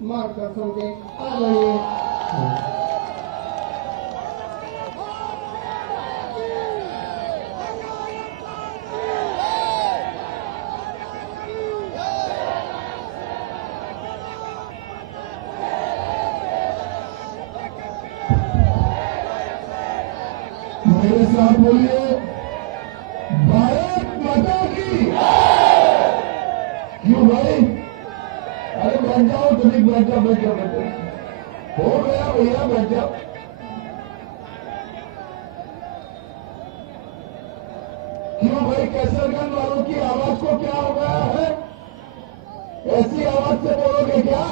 मार्गदर्शन के आदरणीय मेरे साथ बोलिए, भारत माता की। क्यों भाई? अरे बैठ जाओ, तुझे बैठ जाओ, बैठ जाओ, बैठ जाओ। हो गया भैया, बैठ जाओ। क्यों भाई, कैसरगंज वालों की आवाज को क्या हो गया है? ऐसी आवाज से बोलोगे क्या?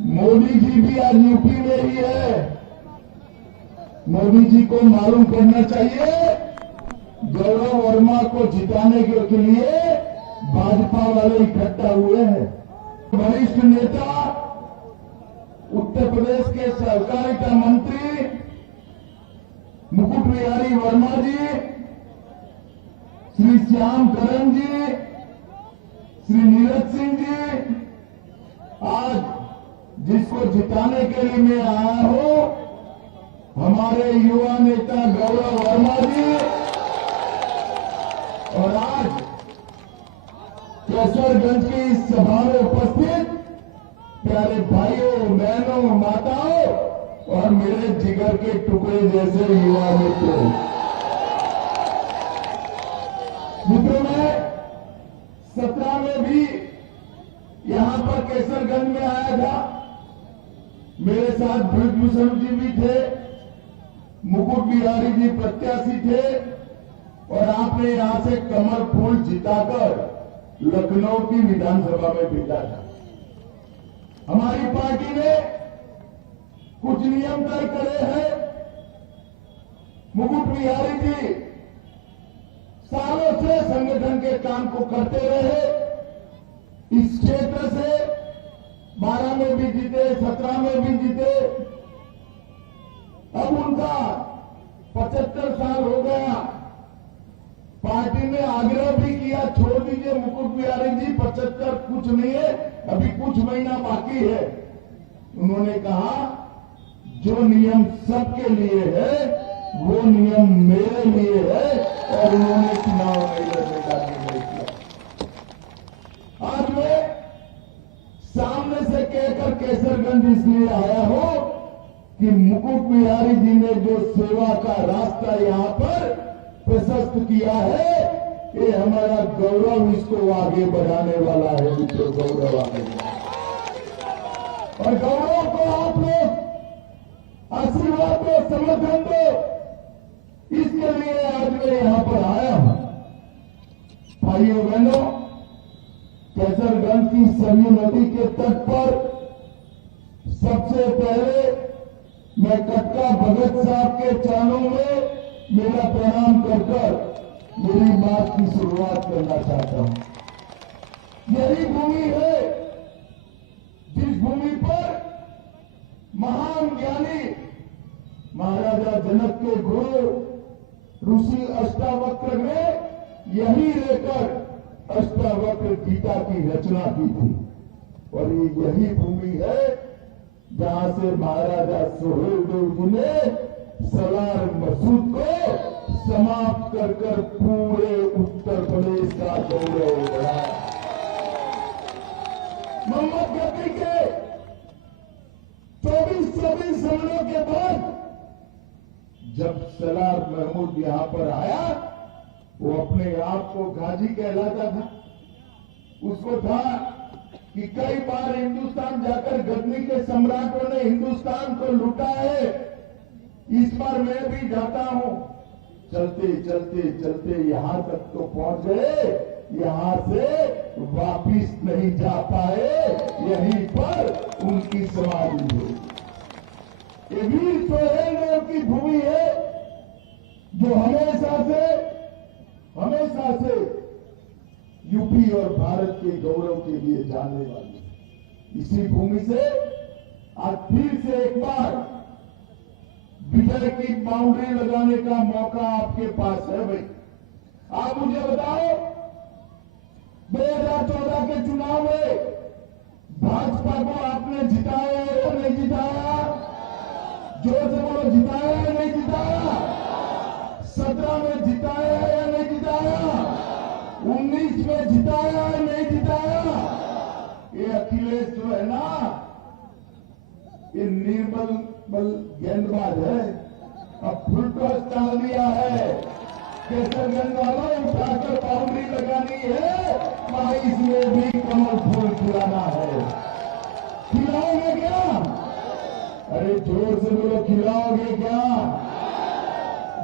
मोदी जी भी आज यूपी में ही है। मोदी जी को मालूम करना चाहिए, गौरव वर्मा को जिताने के लिए भाजपा वाले इकट्ठा हुए हैं। वरिष्ठ नेता, उत्तर प्रदेश के सहकारिता मंत्री मुकुट बिहारी वर्मा जी, श्री श्याम करण जी, श्री नीरज सिंह जी, आज जिसको जिताने के लिए मैं आया हूं, हमारे युवा नेता गौरव वर्मा जी, और आज कैसरगंज की इस सभा में उपस्थित प्यारे भाइयों, बहनों, माताओं और मेरे जिगर के टुकड़े जैसे युवा मित्रों। मैं 17 में भी यहां पर कैसरगंज में आया था। मेरे साथ ब्रजभूषण जी भी थे, मुकुट बिहारी जी प्रत्याशी थे, और आपने यहां से कमल फूल जिताकर लखनऊ की विधानसभा में भेजा था। हमारी पार्टी ने कुछ नियम तय करे हैं। मुकुट बिहारी जी सालों से संगठन के काम को करते रहे। इस क्षेत्र से 12 में भी जीते, 17 में भी जीते। अब उनका 75 साल हो गया। पार्टी ने आग्रह भी किया, छोड़ दीजिए मुकुट बिहारी जी, 75 कुछ नहीं है, अभी कुछ महीना बाकी है। उन्होंने कहा जो नियम सबके लिए है वो नियम मेरे लिए है, और उन्होंने चुनाव नहीं लड़ने का निर्णय किया। आज मैं सामने से कहकर कैसरगंज इसलिए आया हूं कि मुकुट बिहारी जी ने जो सेवा का रास्ता यहां पर प्रशस्त किया है, ये हमारा गौरव इसको आगे बढ़ाने वाला है। मित्रों, गौरव आगे, और गौरव को आप लोग आशीर्वाद दो, समर्थन दो, इसके लिए आज मैं यहां पर आया हूं। भाइयों बहनों, कैसरगंज की सरयू नदी के तट पर सबसे पहले मैं कटका भगत साहब के चरणों में मेरा प्रणाम कर मेरी बात की शुरुआत करना चाहता हूं। यही भूमि है जिस भूमि पर महान ज्ञानी महाराजा जनक के गुरु ऋषि अष्टावक्र ने यही रहकर अष्टावक्र गीता की रचना की थी, और ये यही भूमि है जहां से महाराजा सुहेलदेव जी ने सलार मसूद को समाप्त कर पूरे उत्तर प्रदेश का गौरव बढ़ाया। मोहम्मद गद्दी के 24 सालों के बाद जब सलार महमूद यहां पर आया, वो अपने आप को गाजी कहलाता था। उसको था कि कई बार हिंदुस्तान जाकर गजनी के सम्राटों ने हिंदुस्तान को लूटा है, इस बार मैं भी जाता हूं। चलते चलते चलते यहां तक तो पहुंच गए, यहां से वापिस नहीं जा पाए, यहीं पर उनकी समाधि है। ये वीर सोहेलदेव की भूमि है जो हमेशा से यूपी और भारत के गौरव के लिए जानने वाली है। इसी भूमि से आज फिर से एक बार विजय की बाउंड्री लगाने का मौका आपके पास है। भाई, आप मुझे बताओ, 2014 के चुनाव में भाजपा को आपने जिताया है या नहीं जिताया? जोर से बोलो, जिताया है नहीं जिताया? 17 में जिताया है या नहीं जिताया? 19 में जिताया है नहीं जिताया? ये अखिलेश जो है ना, ये निर्बल गेंदबाज है। अब फुल टॉस डाल दिया है। केसरगंज वालों, उठाकर बाउंड्री लगानी है, वहां इसमें भी कमल फूल खिलाना है। खिलाओगे क्या? अरे जोर से बोलो, खिलाओगे क्या?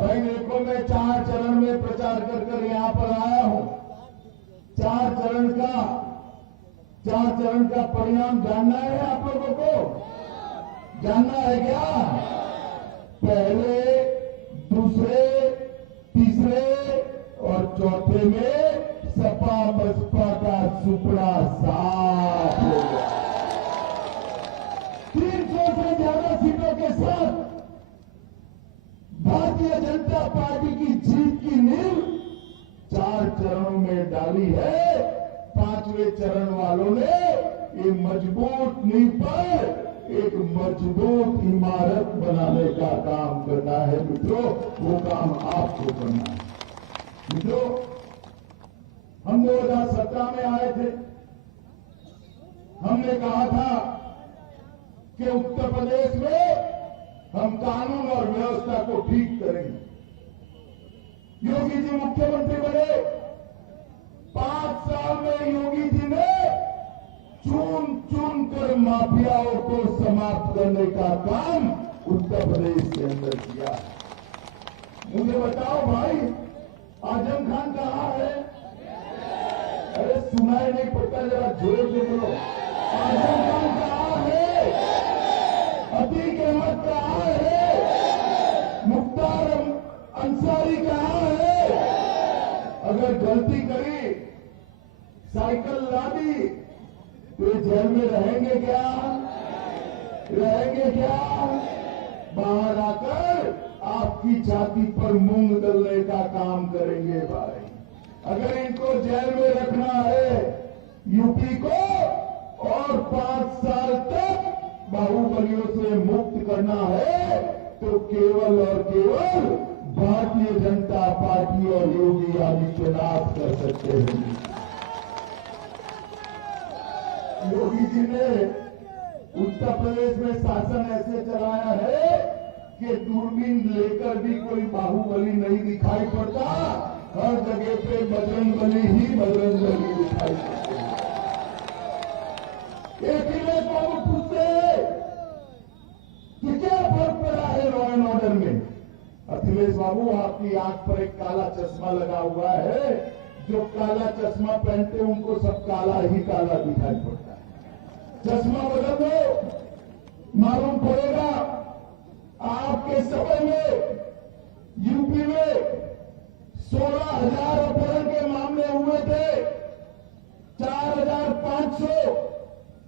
भाई देखो, मैं 4 चरण में प्रचार कर कर यहां पर आया हूं। 4 चरण का परिणाम जानना है आप लोगों को? जानना है क्या? पहले, दूसरे, तीसरे और चौथे में सपा बसपा का सुपड़ा साफ हो गया। 300 से ज्यादा सीटों के साथ भारतीय जनता पार्टी की जीत की नींव 4 चरणों में डाली है। 5वें चरण वालों ने ये मजबूत नींव पर एक मजबूत इमारत बनाने का काम करना है मित्रों। वो काम आपको करना है मित्रों। हम 2017 में आए थे। हमने कहा था कि उत्तर प्रदेश में हम कानून और व्यवस्था को ठीक करेंगे। योगी जी मुख्यमंत्री बने। 5 साल में योगी जी ने चुन कर माफियाओं को समाप्त करने का काम उत्तर प्रदेश के अंदर किया। मुझे बताओ भाई, आजम खान कहां है? अरे सुनाई नहीं पड़ता, जरा जोर से बोलो। आजम खान कहां है? अतीक अहमद कहां है? मुख्तार अंसारी कहां है? अगर गलती करी, साइकिल ला दी, तो जेल में रहेंगे क्या? रहेंगे क्या? बाहर आकर आपकी छाती पर मूंग दलने का काम करेंगे भाई। अगर इनको जेल में रखना है, यूपी को, और 5 साल तक बाहुबलियों से मुक्त करना है, तो केवल और केवल भारतीय जनता पार्टी और योगी आदित्यनाथ कर सकते हैं। योगी जी ने उत्तर प्रदेश में शासन ऐसे चलाया है कि दूरबीन लेकर भी कोई बाहुबली नहीं दिखाई पड़ता। हर जगह पे बजरंगबली ही बजरंगबली दिखाई पड़ते हैं। अखिलेश बाबू पूछते हैं कि क्या फर्क पड़ा है लॉ एंड ऑर्डर में? अखिलेश बाबू, आपकी आंख पर एक काला चश्मा लगा हुआ है। जो काला चश्मा पहनते हैं उनको सब काला ही काला दिखाई पड़ता है। चश्मा बदल दो, मालूम पड़ेगा। आपके समय में यूपी में 16,000 अपहरण के मामले हुए थे। 4,500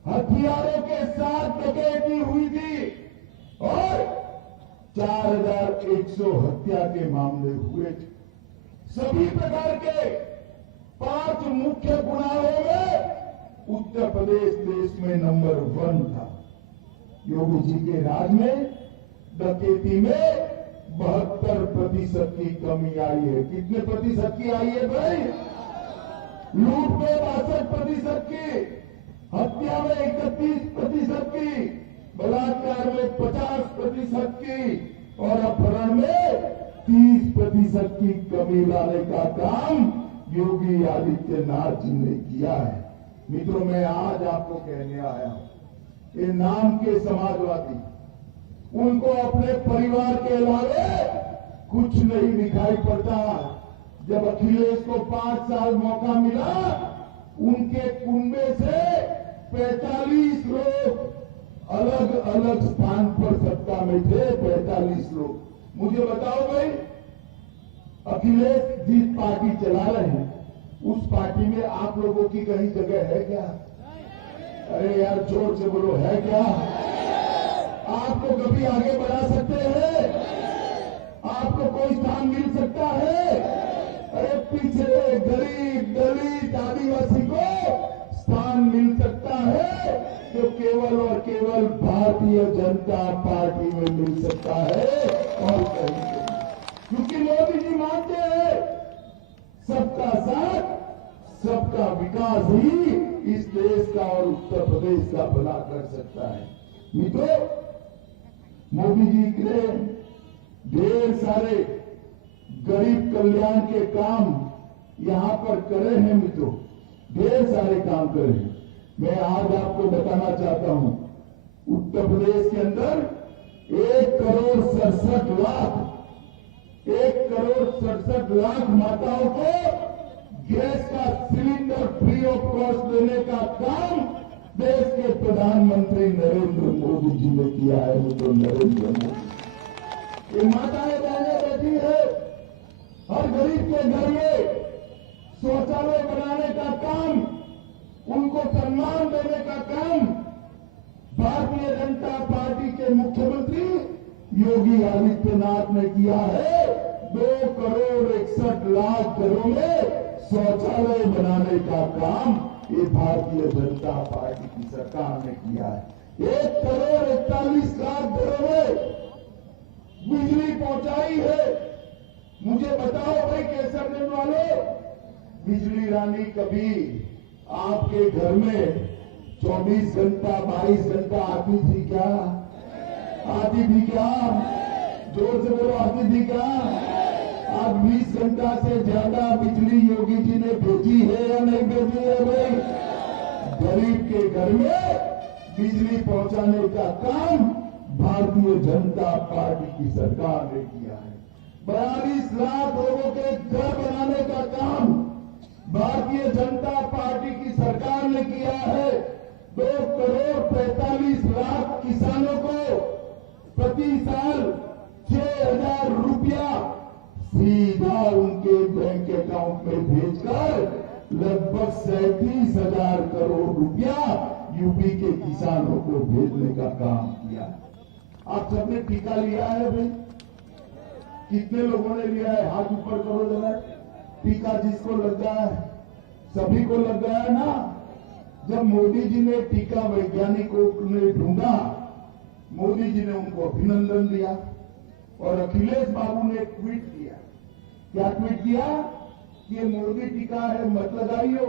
हथियारों के साथ डकैती हुई थी और 4,100 हत्या के मामले हुए थे। सभी प्रकार के 5 मुख्य गुनाहों में उत्तर प्रदेश देश में नंबर 1 था। योगी जी के राज में डकैती में 72% की कमी आई है। कितने प्रतिशत की आई है भाई? लूट में 62% की, हत्या में 31% की, बलात्कार में 50% की और अपहरण में 30% की कमी लाने का काम योगी आदित्यनाथ जी ने किया है। मित्रों, मैं आज आपको कहने आया हूं, ये नाम के समाजवादी, उनको अपने परिवार के अलावे कुछ नहीं दिखाई पड़ता। जब अखिलेश को 5 साल मौका मिला, उनके कुंबे से 45 लोग अलग अलग स्थान पर सत्ता में थे। 45 लोग। मुझे बताओ भाई, अखिलेश जिस पार्टी चला रहे हैं उस पार्टी में आप लोगों की कहीं जगह है क्या? अरे यार जोर से बोलो, है क्या? आपको कभी आगे बढ़ा सकते हैं? आपको कोई स्थान मिल सकता है? अरे पिछड़े, गरीब, दलित, आदिवासी को स्थान मिल सकता है। भारतीय जनता पार्टी में मिल सकता है और कहीं नहीं। क्योंकि मोदी जी मानते हैं सबका साथ सबका विकास ही इस देश का और उत्तर प्रदेश का भला कर सकता है। मित्रों, मोदी जी ने ढेर सारे गरीब कल्याण के काम यहां पर करे हैं। मित्रों, ढेर सारे काम करे हैं। मैं आज आपको बताना चाहता हूं, उत्तर प्रदेश के अंदर 1,67 लाख माताओं को गैस का सिलेंडर फ्री ऑफ कॉस्ट देने का काम देश के प्रधानमंत्री नरेंद्र मोदी जी ने किया है। तो नरेंद्र मोदी, ये माताएं बहनें बैठी है, हर गरीब के घर में शौचालय बनाने का काम, उनको सम्मान देने का काम भारतीय जनता पार्टी के मुख्यमंत्री योगी आदित्यनाथ ने किया है। 2,61,00,000 घरों में शौचालय बनाने का काम ये भारतीय जनता पार्टी की सरकार ने किया है। 1,41,00,000 घरों में बिजली पहुंचाई है। मुझे बताओ भाई केसरगंज वालों, बिजली रानी कभी आपके घर में 24 घंटा 22 घंटा आती थी क्या? आती थी क्या? जोर से बोलो, आती थी क्या? आज 20 घंटा से ज्यादा बिजली योगी जी ने भेजी है या नहीं भेजी है भाई? गरीब के घर में बिजली पहुंचाने का काम भारतीय जनता पार्टी की सरकार ने किया है। 42 लाख लोगों के घर बनाने का काम भारतीय जनता पार्टी की सरकार ने किया है। 2,45,00,000 किसानों को प्रति साल 6,000 रुपया सीधा उनके बैंक अकाउंट में भेजकर लगभग 37,000 करोड़ रुपया यूपी के किसानों को भेजने का काम किया। आप सबने टीका लिया है भाई? कितने लोगों ने लिया है? हाथ ऊपर करो जरा। टीका जिसको लग गया है, सभी को लग गया है ना? जब मोदी जी ने टीका वैज्ञानिकों ने ढूंढा, मोदी जी ने उनको अभिनंदन दिया और अखिलेश बाबू ने ट्वीट किया। क्या ट्वीट किया? कि ये मोदी टीका है, मत लगाइयो।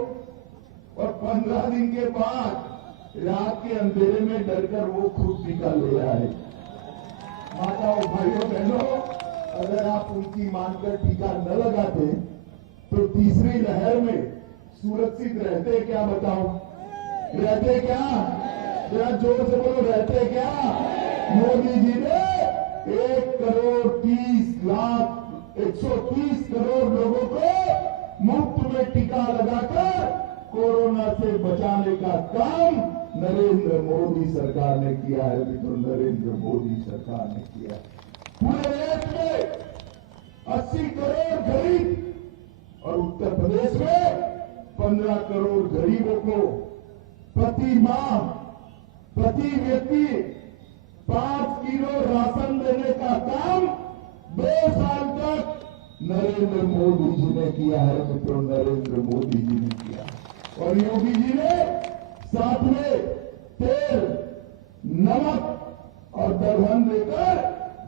और 15 दिन के बाद रात के अंधेरे में डरकर वो खुद टीका ले आए। माताओं, भाइयों, बहनों, अगर आप उनकी मानकर टीका न लगाते तो तीसरी लहर में सुरक्षित रहते क्या? बताओ, रहते क्या? जरा जोर से बोलो, रहते क्या? मोदी जी ने 1,30,00,000 करोड़ लोगों को मुफ्त में टीका लगाकर कोरोना से बचाने का काम नरेंद्र मोदी सरकार ने किया है। मित्रों, नरेंद्र मोदी सरकार ने किया। पूरे देश में 80 करोड़ गरीब और उत्तर प्रदेश में 15 करोड़ गरीबों को प्रति माह, प्रति व्यक्ति 5 किलो राशन देने का काम 2 साल तक नरेंद्र मोदी जी ने किया है। मित्रों, नरेंद्र मोदी जी ने किया। और योगी जी ने साथ में तेल, नमक और दलहन देकर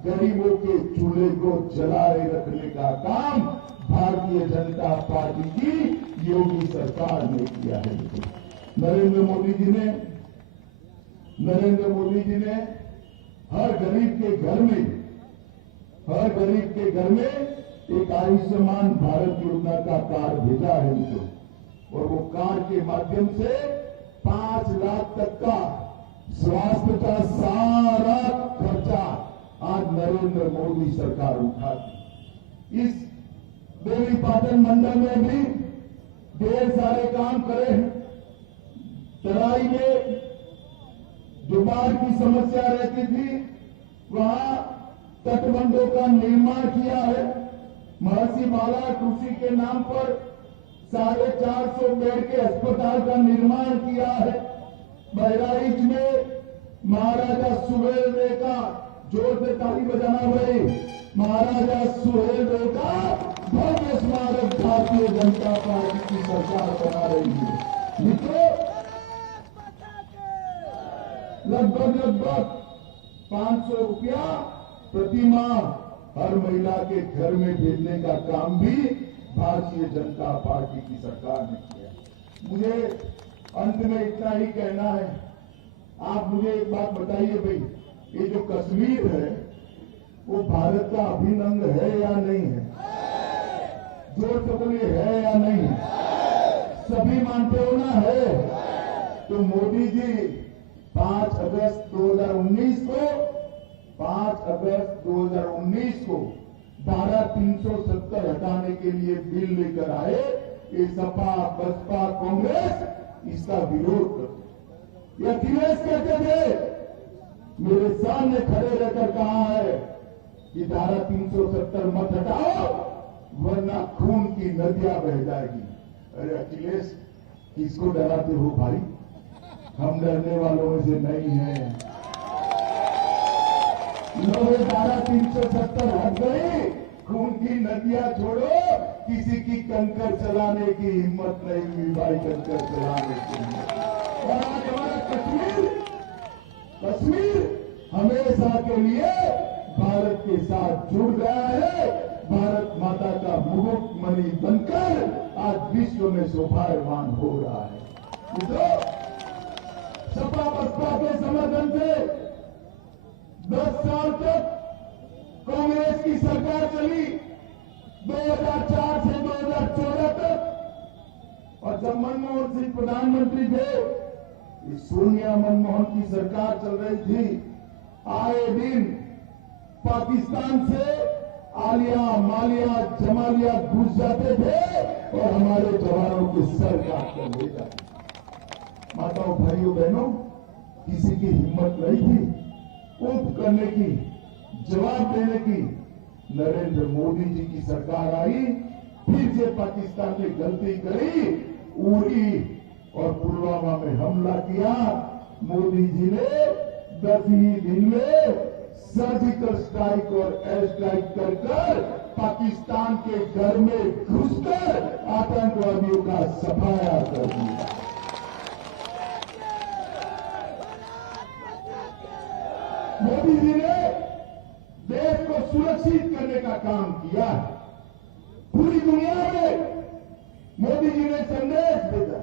गरीबों के चूल्हे को जलाए रखने का काम भारतीय जनता पार्टी की योगी सरकार ने किया है। नरेंद्र मोदी जी ने हर गरीब के घर में एक आयुष्मान भारत योजना का कार्ड भेजा है उनको। और वो कार्ड के माध्यम से 5 लाख तक का स्वास्थ्य का सारा खर्चा आज नरेंद्र मोदी सरकार उठाती। इस देवीपाटन मंडल में भी ढेर सारे काम करे हैं। तराई में जो बाढ़ की समस्या रहती थी, वहां तटबंधों का निर्माण किया है। महर्षि बाला कृषि के नाम पर 450 बेड के अस्पताल का निर्माण किया है। बहराइच में महाराजा सुहेलदेव का, जोर से ताली बजाना भाई, महाराजा सुहेलदेव का भव्य स्मारक भारतीय जनता पार्टी की सरकार बना रही है। मित्रों, लगभग 500 रुपया प्रति माह हर महिला के घर में भेजने का काम भी भारतीय जनता पार्टी की सरकार ने किया। मुझे अंत में इतना ही कहना है, आप मुझे एक बात बताइए भाई, ये जो कश्मीर है वो भारत का अभिन्न अंग है या नहीं है? जोर से बोलिए, है या नहीं है? सभी मानते हो ना? है। तो मोदी जी 5 अगस्त 2019 को धारा 370 हटाने के लिए बिल लेकर आए। ये सपा, बसपा, कांग्रेस इसका विरोध करते। ये अखिलेश कहते थे, मेरे सामने खड़े रहकर कहा है कि धारा 370 मत हटाओ वरना खून की नदियां बह जाएगी। अरे अखिलेश, किसको डराते हो भाई? हम डरने वालों में से नहीं हैं। लोग धारा 370 हट गई, खून की नदियां छोड़ो, किसी की कंकर चलाने की हिम्मत नहीं हुई भाई, कंकर चलाने की हिम्मत। और आज हमारा कश्मीर हमेशा के लिए भारत के साथ जुड़ गया है। भारत माता का मुकुटमणि बनकर आज विश्व में शोभायमान हो रहा है। मित्रों, सपा बसपा के समर्थन से 10 साल तक कांग्रेस की सरकार चली, 2004 से 2014 तक। और जब मनमोहन सिंह प्रधानमंत्री थे, सोनिया मनमोहन की सरकार चल रही थी, आए दिन पाकिस्तान से आलिया, मालिया, जमालिया घुस जाते थे और हमारे जवानों के सर काट कर ले जाते। माताओं, भाइयों, बहनों, किसी की हिम्मत नहीं थी उठ करने की, जवाब देने की। नरेंद्र मोदी जी की सरकार आई, फिर से पाकिस्तान ने गलती करी, उड़ी और पुलवामा में हमला किया। मोदी जी ने 10 ही दिन में सर्जिकल स्ट्राइक और एयर स्ट्राइक कर पाकिस्तान के घर में घुसकर आतंकवादियों का सफाया कर दिया। मोदी जी ने देश को सुरक्षित करने का काम किया। पूरी दुनिया में मोदी जी ने संदेश भेजा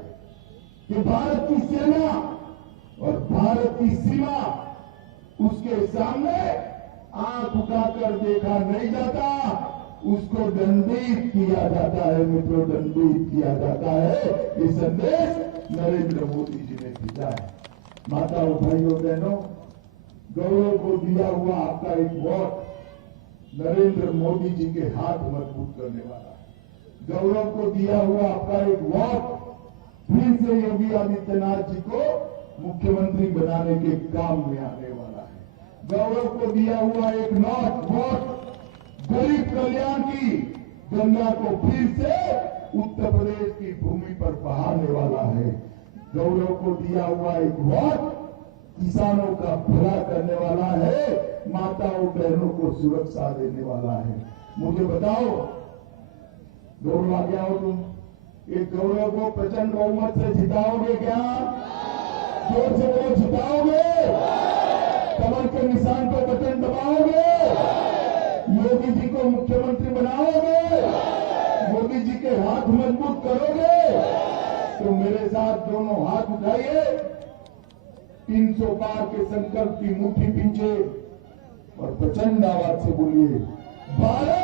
कि भारत की सेना और भारत की सीमा, उसके सामने आंख उठाकर देखा नहीं जाता, उसको दंडित किया जाता है। मित्रों, दंडित किया जाता है। ये संदेश नरेंद्र मोदी जी ने भेजा है। माताओं, भाइयों, बहनों, गौरव को दिया हुआ आपका एक वोट नरेंद्र मोदी जी के हाथ मजबूत करने वाला है। गौरव को दिया हुआ आपका एक वोट फिर से योगी आदित्यनाथ जी को मुख्यमंत्री बनाने के काम में आने वाला है। गौरव को दिया हुआ एक वोट गरीब कल्याण की गंगा को फिर से उत्तर प्रदेश की भूमि पर बहाने वाला है। गौरव को दिया हुआ एक वोट किसानों का भला करने वाला है, माताओं बहनों को सुरक्षा देने वाला है। मुझे बताओ, गौरव आ गया हो तुम? एक गौरव को प्रचंड बहुमत से जिताओगे क्या? जोर से बोलो, जिताओगे? कमल के निशान पर बटन दबाओगे? योगी जी को मुख्यमंत्री बनाओगे? मोदी जी के हाथ मजबूत करोगे? तो मेरे साथ दोनों हाथ उठाइए, 300 पार के संकल्प की मुट्ठी पीछे और प्रचंड आवाज से बोलिए, भारत